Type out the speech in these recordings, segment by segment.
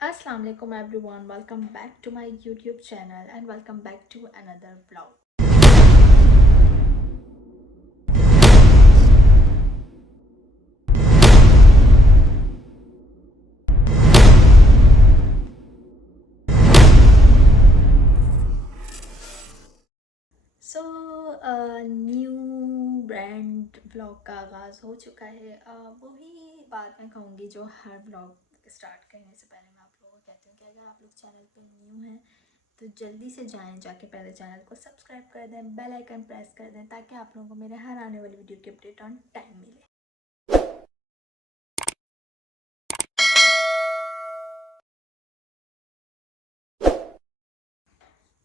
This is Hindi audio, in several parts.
Assalamu alaikum everyone, welcome back to my YouTube channel and welcome back to another vlog. So new brand vlog का आगाज़ हो चुका है। वही बात मैं कहूँगी जो हर व्लॉग स्टार्ट करने से पहले मैं आप लोगों को कहती हूँ कि अगर आप लोग चैनल पे न्यू हैं तो जल्दी से जाके पहले चैनल को सब्सक्राइब कर दें, बेल आइकन प्रेस कर दें ताकि आप लोगों को मेरे हर आने वाली वीडियो की अपडेट ऑन टाइम मिले।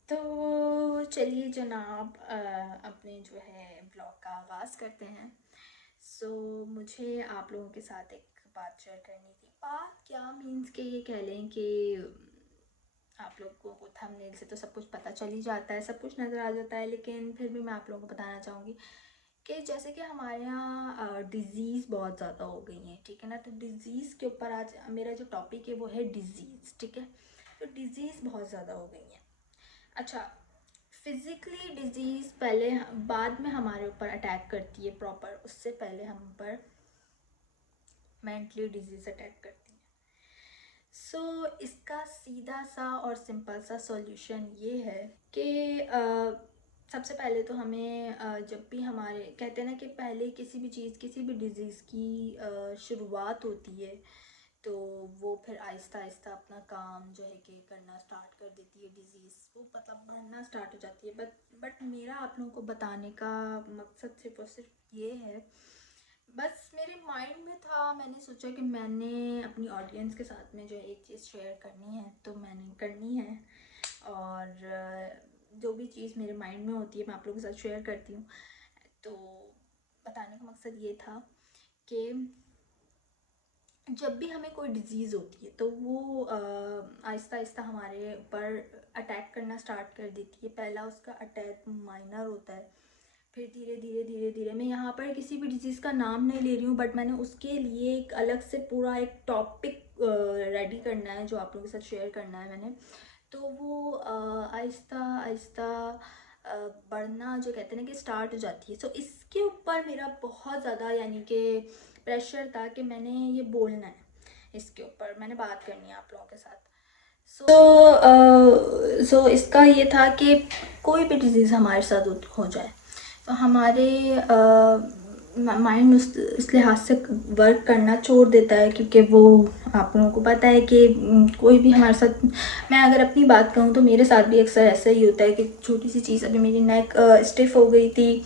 तो चलिए जनाब, अपने जो है ब्लॉग का आगाज़ करते हैं। मुझे आप लोगों के साथ एक बात शेयर करनी थी। बात क्या मीन्स के ये कह लें कि आप लोगों को थंबनेल से तो सब कुछ पता चल ही जाता है, सब कुछ नज़र आ जाता है, लेकिन फिर भी मैं आप लोगों को बताना चाहूँगी कि जैसे कि हमारे यहाँ डिज़ीज़ बहुत ज़्यादा हो गई हैं, ठीक है ना। तो डिज़ीज़ के ऊपर आज मेरा जो टॉपिक है वो है डिज़ीज़, ठीक है। तो डिज़ीज़ बहुत ज़्यादा हो गई हैं। अच्छा, फिज़िकली डिज़ीज़ पहले बाद में हमारे ऊपर अटैक करती है प्रॉपर, उससे पहले हम पर मेंटली डिजीज़ अटैक करती है। इसका सीधा सा और सिंपल सा सॉल्यूशन ये है कि सबसे पहले तो हमें जब भी हमारे कहते हैं ना कि पहले किसी भी चीज़ किसी भी डिज़ीज़ की शुरुआत होती है तो वो फिर आहिस्ता आहिस्ता अपना काम जो है कि करना स्टार्ट कर देती है। डिज़ीज़ वो मतलब बढ़ना स्टार्ट हो जाती है। बट मेरा आप लोगों को बताने का मकसद सिर्फ और सिर्फ ये है, बस मेरे माइंड में था, मैंने सोचा कि मैंने अपनी ऑडियंस के साथ में जो एक चीज़ शेयर करनी है तो मैंने करनी है। और जो भी चीज़ मेरे माइंड में होती है मैं आप लोगों के साथ शेयर करती हूँ। तो बताने का मकसद ये था कि जब भी हमें कोई डिज़ीज़ होती है तो वो आहिस्ता आहिस्ता हमारे ऊपर अटैक करना स्टार्ट कर देती है। पहला उसका अटैक माइनर होता है, फिर धीरे धीरे धीरे धीरे, मैं यहाँ पर किसी भी डिज़ीज़ का नाम नहीं ले रही हूँ, बट मैंने उसके लिए एक अलग से पूरा एक टॉपिक रेडी करना है जो आप लोगों के साथ शेयर करना है मैंने। तो वो आहिस्ता आहिस्ता बढ़ना जो कहते हैं ना कि स्टार्ट हो जाती है। इसके ऊपर मेरा बहुत ज़्यादा यानी कि प्रेशर था कि मैंने ये बोलना है, इसके ऊपर मैंने बात करनी है आप लोगों के साथ। इसका ये था कि कोई भी डिज़ीज़ हमारे साथ हो जाए तो हमारे माइंड उस लिहाज से वर्क करना छोड़ देता है, क्योंकि वो आप लोगों को पता है कि कोई भी हमारे साथ, मैं अगर अपनी बात कहूँ तो मेरे साथ भी अक्सर ऐसा ही होता है कि छोटी सी चीज़, अभी मेरी नेक स्टिफ हो गई थी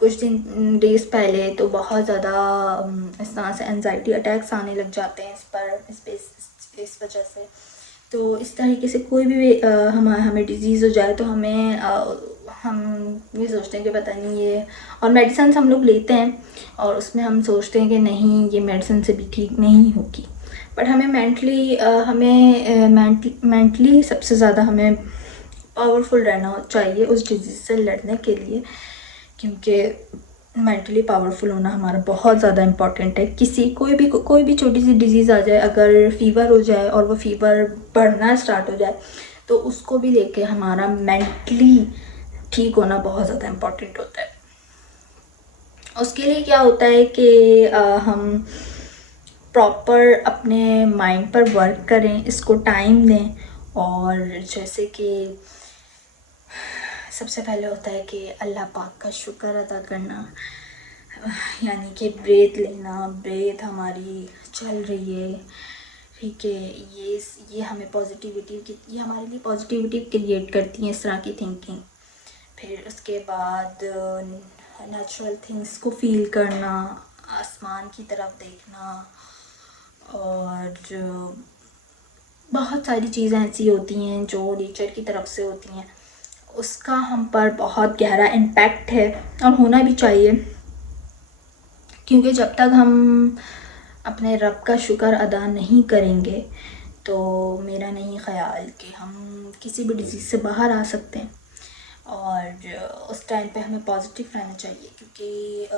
कुछ दिन डेज़ पहले, तो बहुत ज़्यादा इस तरह से एनजाइटी अटैक्स आने लग जाते हैं इस वजह से। तो इस तरीके से कोई भी हमें डिज़ीज़ हो जाए तो हम ये सोचते हैं कि पता नहीं ये, और मेडिसिन हम लोग लेते हैं और उसमें हम सोचते हैं कि नहीं ये मेडिसिन से भी ठीक नहीं होगी। बट हमें मेंटली सबसे ज़्यादा हमें पावरफुल रहना चाहिए उस डिज़ीज़ से लड़ने के लिए, क्योंकि मेंटली पावरफुल होना हमारा बहुत ज़्यादा इम्पॉर्टेंट है। कोई भी छोटी सी डिज़ीज़ आ जाए, अगर फ़ीवर हो जाए और वो फ़ीवर बढ़ना स्टार्ट हो जाए तो उसको भी लेके हमारा मेंटली ठीक होना बहुत ज़्यादा इम्पॉर्टेंट होता है। उसके लिए क्या होता है कि हम प्रॉपर अपने माइंड पर वर्क करें, इसको टाइम दें। और जैसे कि सबसे पहले होता है कि अल्लाह पाक का शुक्र अदा करना, यानी कि ब्रेथ लेना, ब्रेथ हमारी चल रही है, ठीक है। ये हमें ये हमारे लिए पॉजिटिविटी क्रिएट करती हैं, इस तरह की थिंकिंग। फिर उसके बाद नेचुरल थिंग्स को फील करना, आसमान की तरफ देखना, और बहुत सारी चीज़ें ऐसी होती हैं जो नेचर की तरफ से होती हैं, उसका हम पर बहुत गहरा इम्पैक्ट है और होना भी चाहिए, क्योंकि जब तक हम अपने रब का शुक्र अदा नहीं करेंगे तो मेरा नहीं ख़याल कि हम किसी भी डिज़ीज़ से बाहर आ सकते हैं। और उस टाइम पे हमें पॉजिटिव रहना चाहिए, क्योंकि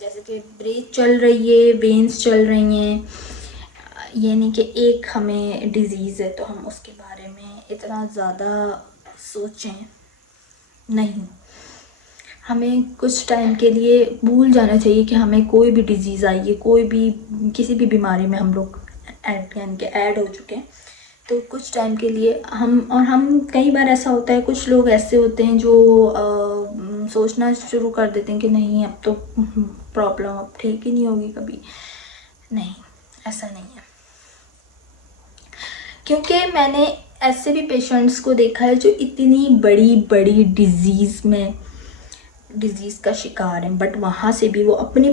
जैसे कि ब्रेथ चल रही है, वेन्स चल रही हैं, ये नहीं कि एक हमें डिज़ीज़ है तो हम उसके बारे में इतना ज़्यादा सोचें, नहीं। हमें कुछ टाइम के लिए भूल जाना चाहिए कि हमें कोई भी डिज़ीज़ आई है, कोई भी किसी भी बीमारी में हम लोग यानी कि ऐड हो चुके हैं। तो कुछ टाइम के लिए हम कई बार ऐसा होता है, कुछ लोग ऐसे होते हैं जो सोचना शुरू कर देते हैं कि नहीं अब तो प्रॉब्लम अब ठीक ही नहीं होगी कभी। नहीं, ऐसा नहीं है, क्योंकि मैंने ऐसे भी पेशेंट्स को देखा है जो इतनी बड़ी बड़ी डिज़ीज़ का शिकार हैं, बट वहाँ से भी वो अपनी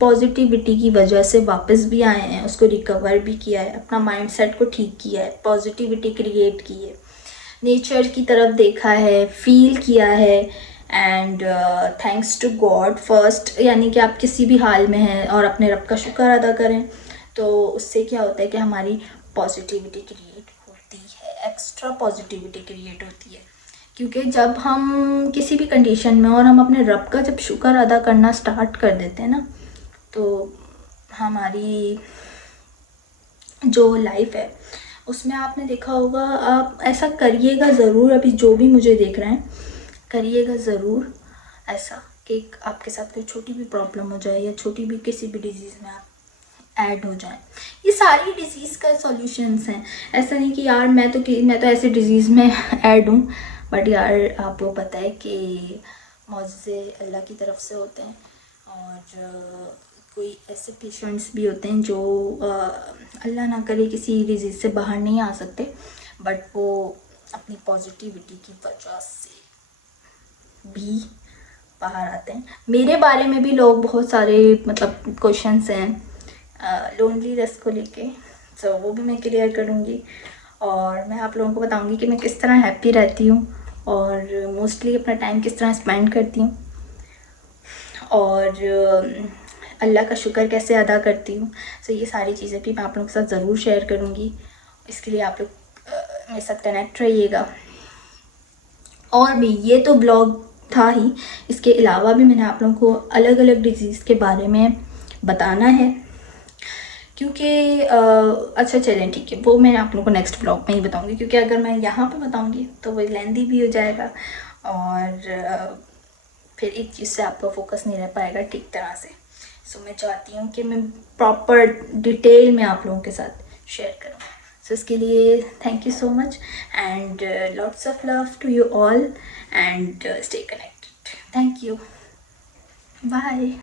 पॉजिटिविटी की वजह से वापस भी आए हैं, उसको रिकवर भी किया है, अपना माइंडसेट को ठीक किया है, पॉजिटिविटी क्रिएट की है, नेचर की तरफ देखा है, फील किया है। And thanks to God first, यानी कि आप किसी भी हाल में हैं और अपने रब का शुक्र अदा करें, तो उससे क्या होता है कि हमारी पॉजिटिविटी क्रिएट होती है, एक्स्ट्रा पॉजिटिविटी क्रिएट होती है। क्योंकि जब हम किसी भी कंडीशन में और हम अपने रब का जब शुक्र अदा करना स्टार्ट कर देते हैं ना, तो हमारी जो लाइफ है उसमें आपने देखा होगा, आप ऐसा करिएगा ज़रूर, अभी जो भी मुझे देख रहे हैं करिएगा ज़रूर ऐसा कि आपके साथ कोई छोटी भी प्रॉब्लम हो जाए या छोटी भी किसी भी डिज़ीज़ में आप ऐड हो जाए। ये सारी डिज़ीज़ का सॉल्यूशंस हैं, ऐसा नहीं कि यार मैं तो ऐसे डिज़ीज़ में ऐड हूँ, बट यार आपको पता है कि मौज़े अल्लाह की तरफ से होते हैं, और कोई ऐसे पेशेंट्स भी होते हैं जो अल्लाह ना करे किसी डिज़ीज़ से बाहर नहीं आ सकते, बट वो अपनी पॉजिटिविटी की वजह से भी बाहर आते हैं। मेरे बारे में भी लोग बहुत सारे मतलब क्वेश्चंस हैं लोनलीनेस को लेके, तो वो भी मैं क्लियर करूँगी, और मैं आप लोगों को बताऊँगी कि मैं किस तरह हैप्पी रहती हूँ और मोस्टली अपना टाइम किस तरह स्पेंड करती हूँ, और अल्लाह का शुक्र कैसे अदा करती हूँ। तो ये सारी चीज़ें भी मैं आप लोगों के साथ ज़रूर शेयर करूँगी, इसके लिए आप लोग मेरे साथ कनेक्ट रहिएगा। और भी ये तो ब्लॉग था ही, इसके अलावा भी मैंने आप लोगों को अलग अलग डिज़ीज़ के बारे में बताना है, क्योंकि अच्छा चलें ठीक है, वो मैं आप लोगों को नेक्स्ट ब्लॉग में ही बताऊंगी, क्योंकि अगर मैं यहाँ पे बताऊंगी तो वो लेंदी भी हो जाएगा, और फिर एक चीज़ से आपका फोकस नहीं रह पाएगा ठीक तरह से। सो मैं चाहती हूँ कि मैं प्रॉपर डिटेल में आप लोगों के साथ शेयर करूँ। सो इसके लिए thank you so much, and lots of love to you all, and stay connected. Thank you, bye.